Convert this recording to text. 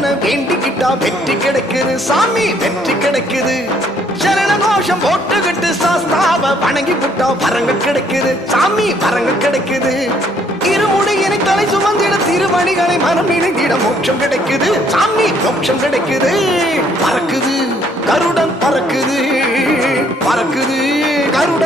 ஐயப்பன வேண்டிக்கிட்டா வெற்றி கிடைக்குது சாமி வெற்றி கிடைக்குது சரண கோஷம் போட்டுக்கிட்டு சாஸ்தாவ வணங்கி புட்டா வரங்கள் கிடைக்குது சாமி வரங்கள் கிடைக்குது இருமுடியினை தலை சுமந்திட திருவடிகளை மனம் இணைந்திட மோட்சம் கிடைக்குது சாமி மோட்சம் கிடைக்குது பறக்குது கருடன் பறக்குது பறக்குது கருடன்